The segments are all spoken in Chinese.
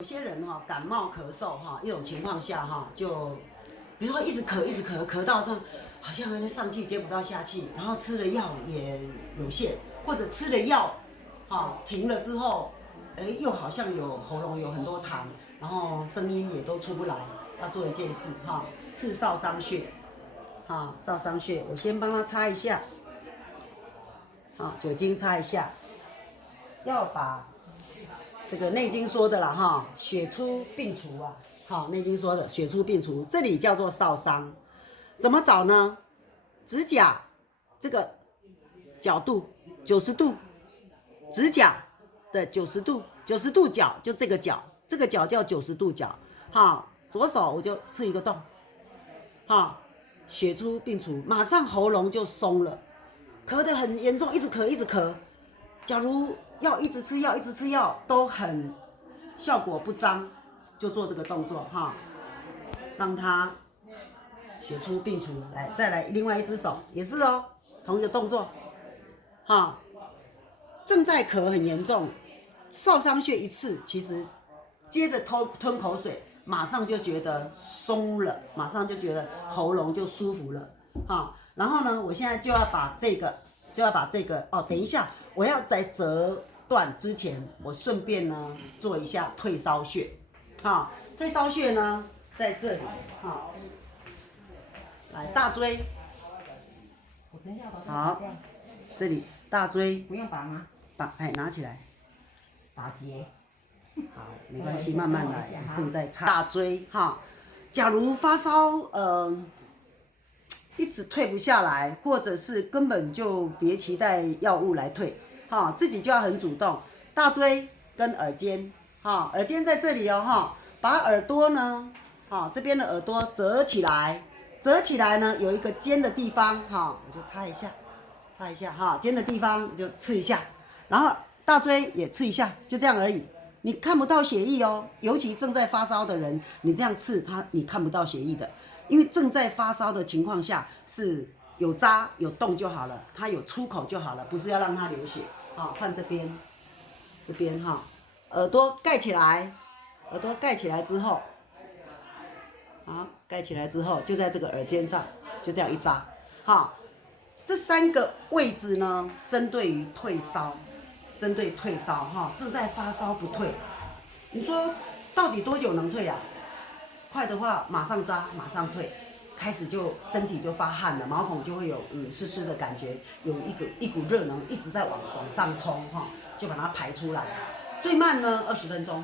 有些人哈、感冒咳嗽哈、一种情况下哈、就比如说一直咳一直咳，咳到这好像还能上气接不到下气，然后吃了药也有限，或者吃了药停了之后，又好像有喉咙有很多痰，然后声音也都出不来。要做一件事刺少商穴少商穴，我先帮他擦一下，酒精擦一下，要把这个内经说的啦血出病除啊，内经说的血出病除，这里叫做少商。怎么找呢？指甲这个角度90度，指甲的90度，90度角就这个角，这个角叫90度角。左手我就刺一个洞，血出病除，马上喉咙就松了，咳得很严重，一直咳一直咳。假如要一直吃药，一直吃药都很效果不彰，就做这个动作让它血出病除。来，再来另外一只手也是同一个动作正在咳很严重，少商穴一刺，其实接着吞口水，马上就觉得松了，马上就觉得喉咙就舒服了然后呢，我现在就要把这个等一下我要在折断之前，我顺便呢做一下退烧穴退烧穴呢在这里来大椎，我等一下把它好，这里大椎不用拔吗？拿起来，打结。好，没关系，慢慢来。正在擦大椎假如发烧一直退不下来，或者是根本就别期待药物来退自己就要很主动。大椎跟耳尖耳尖在这里把耳朵呢这边的耳朵折起来，折起来呢有一个尖的地方我就擦一下尖的地方就刺一下，然后大椎也刺一下，就这样而已。你看不到血液尤其正在发烧的人，你这样刺你看不到血液的，因为正在发烧的情况下是有扎有动就好了，它有出口就好了，不是要让它流血换这边耳朵盖起来，耳朵盖起来之后盖起来之后就在这个耳尖上就这样一扎这3个位置呢，针对于退烧，正在发烧不退，你说到底多久能退快的话马上扎马上退，开始就身体就发汗了，毛孔就会有湿湿的感觉，有一股热能一直在往上冲就把它排出来。最慢呢20分钟，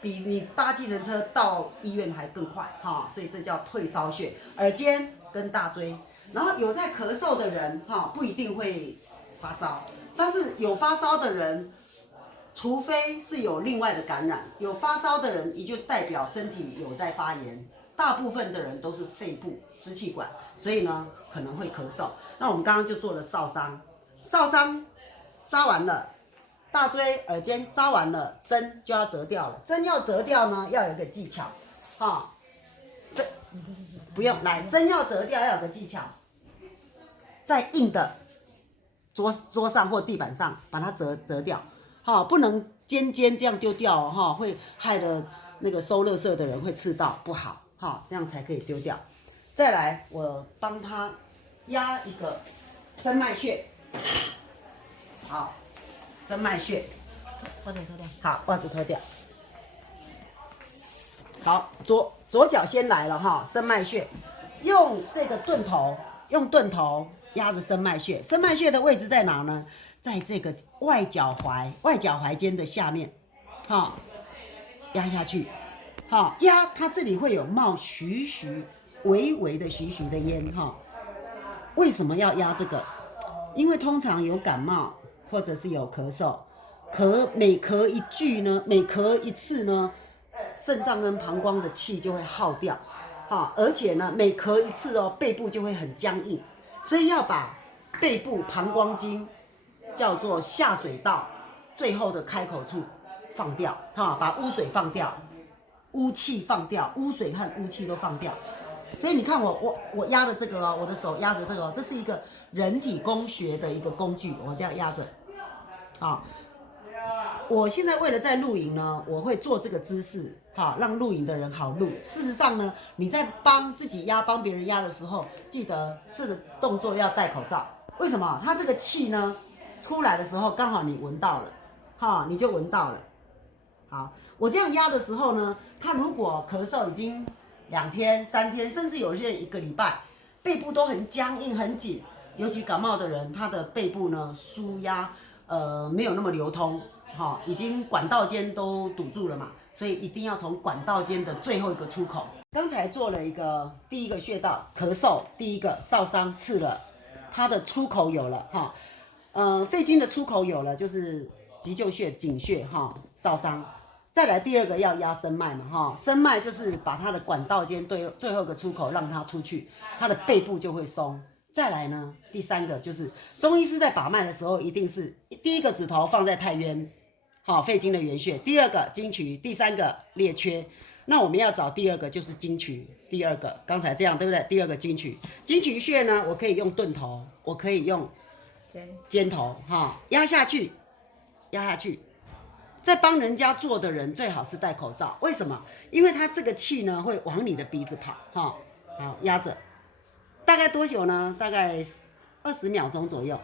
比你搭计程车到医院还更快所以这叫退烧穴，耳尖跟大椎。然后有在咳嗽的人不一定会发烧，但是有发烧的人，除非是有另外的感染，有发烧的人也就代表身体有在发炎，大部分的人都是肺部支气管，所以呢可能会咳嗽。那我们刚刚就做了少商扎完了，大椎耳尖扎完了，针就要折掉了。针要折掉呢要有一个技巧这不用来，针要折掉要有个技巧，在硬的桌上或地板上把它折掉不能尖这样丢掉会害得那个收垃圾的人会刺到，不好这样才可以丢掉。再来我帮他压一个生脉穴，好，生脉穴，脱掉。好，袜子脱掉。好，左脚先来了生脉穴，用这个盾头压着生脉穴。生脉穴的位置在哪呢？在这个外脚踝尖的下面压下去压它这里会有冒微微的徐徐的烟为什么要压这个？因为通常有感冒或者是有咳嗽，每咳一次呢，肾脏跟膀胱的气就会耗掉而且呢每咳一次背部就会很僵硬，所以要把背部膀胱经叫做下水道最后的开口处放掉把污水放掉，污气放掉，污水和污气都放掉。所以你看我压的这个我的手压着这个这是一个人体工学的一个工具，我这样压着我现在为了在录影呢，我会做这个姿势，哈，让录影的人好录。事实上呢，你在帮自己压、帮别人压的时候，记得这个动作要戴口罩。为什么？它这个气呢出来的时候，刚好你闻到了，哈，你就闻到了。好，我这样压的时候呢，他如果咳嗽已经2天、3天，甚至有些人1个礼拜，背部都很僵硬、很紧，尤其感冒的人，他的背部呢舒压没有那么流通，哈，已经管道间都堵住了嘛，所以一定要从管道间的最后一个出口。刚才做了一个第一个穴道咳嗽，第一个少商刺了，它的出口有了哈，肺经的出口有了，就是急救穴、井穴哈，少商。再来第二个要压生脉嘛哈，生脉就是把它的管道间最后一个出口让它出去，它的背部就会松。再来呢，第3个就是中医师在把脉的时候，一定是第一个指头放在太渊，好，肺经的原穴，第2个经渠，第3个列缺。那我们要找第2个就是经渠，第2个刚才这样对不对？第2个经渠，经渠穴呢，我可以用钝头，我可以用尖头哈，压下去，压下去。在帮人家做的人最好是戴口罩，为什么？因为他这个气呢会往你的鼻子跑，哈，好，压着，大概多久呢？大概20秒钟左右，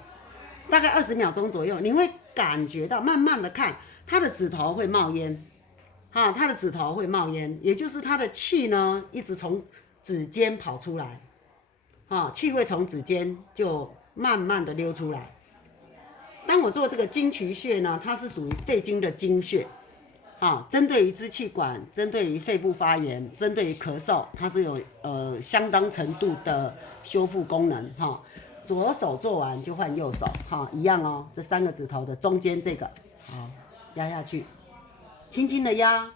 大概20秒钟左右，你会感觉到慢慢的看，他的指头会冒烟，哈，他的指头会冒烟，也就是他的气呢一直从指尖跑出来，哈，气会从指尖就慢慢的溜出来。当我做这个经渠穴呢，它是属于肺经的经穴，啊，针对于支气管，针对于肺部发炎，针对于咳嗽，它是有相当程度的修复功能哈。左手做完就换右手哈，一样哦。这3个指头的中间这个，好，压下去，轻轻的压，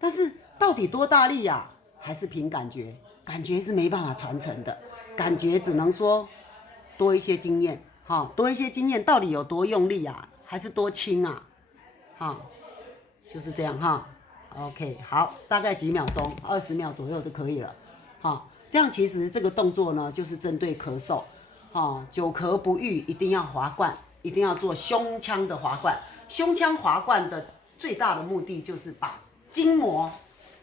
但是到底多大力呀？还是凭感觉，感觉是没办法传承的，感觉只能说多一些经验。好，多一些经验，到底有多用力啊，还是多轻啊？哈，就是这样哈。OK， 好，大概几秒钟，20秒左右就可以了。哈，这样其实这个动作呢，就是针对咳嗽，哈，久咳不愈，一定要滑灌，一定要做胸腔的滑灌。胸腔滑灌的最大的目的就是把筋膜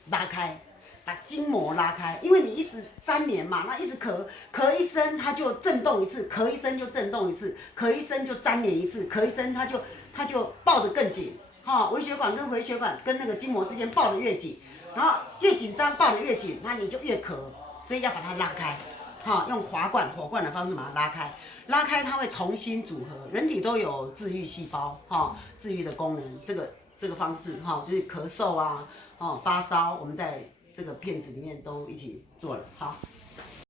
拉开。把筋膜拉开，因为你一直粘连嘛，那一直咳一声，它就震动一次，咳一声就震动一次，咳一声就粘连一次，咳一声它就抱得更紧，哈，微血管跟回血管跟那个筋膜之间抱得越紧，然后越紧张抱得越紧，那你就越咳，所以要把它拉开，哈，用滑灌火灌的方式把它拉开，拉开它会重新组合，人体都有治愈细胞，哈，治愈的功能，这个方式哈，就是咳嗽啊，哦发烧，我们在这个片子里面都一起做了，好。